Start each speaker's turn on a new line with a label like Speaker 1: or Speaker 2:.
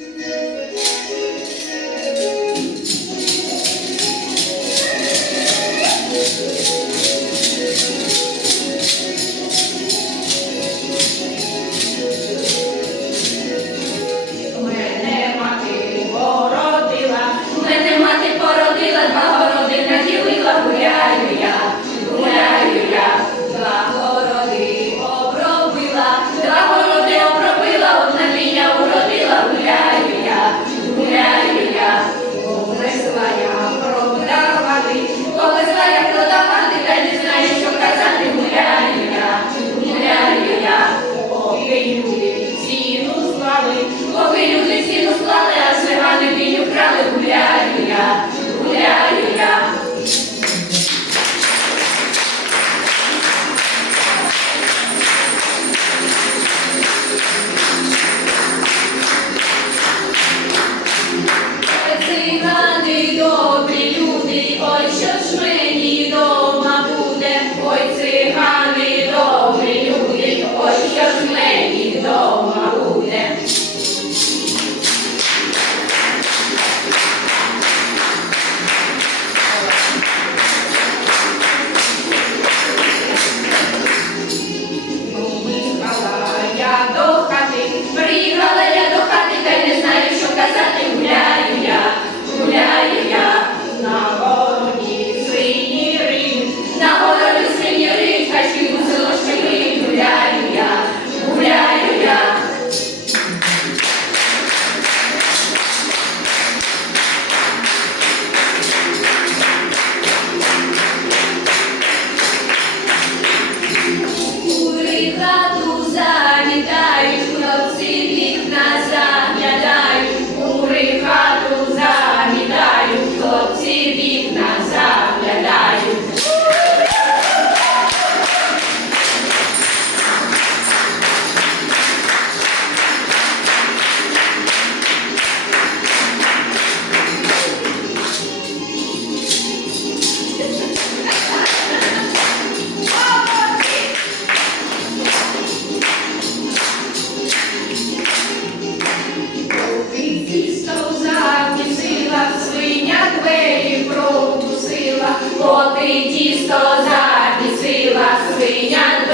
Speaker 1: Amen. Гуляю я, гуляю я. Поки тісто замісила, свиня